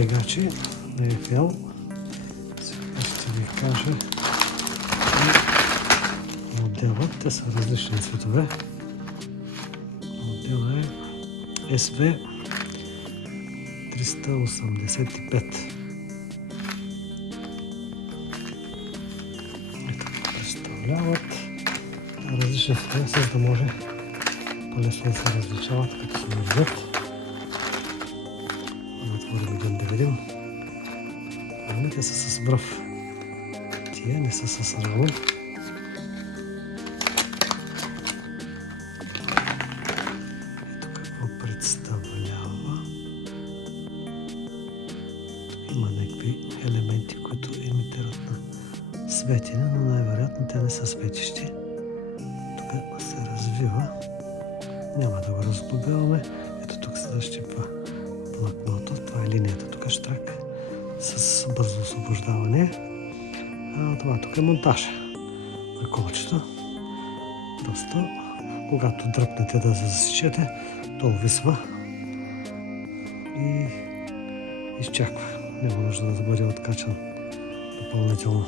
тегачи на EFL. Сега ще ви кажа моделът. Те са различни цветове. Моделът е SV 385. Ето представляват различни цветове, за да може по-лесно да се различават, като се вървят. Отворим един да видим. Те са с връв. Тия не са с рамо. Ето какво представлява. Тук има някакви елементи, които имитират на светене, но най-вероятно те не са светещи. Тук се развива. Няма да го разглобяваме. Ето тук се защипва платното. Това е линията. Тук штрак с бързо освобождаване. Това тук е монтаж на колчето. Просто, когато дръпнете да се засечете, то увисва и изчаква. Няма нужда да бъде откачан допълнително.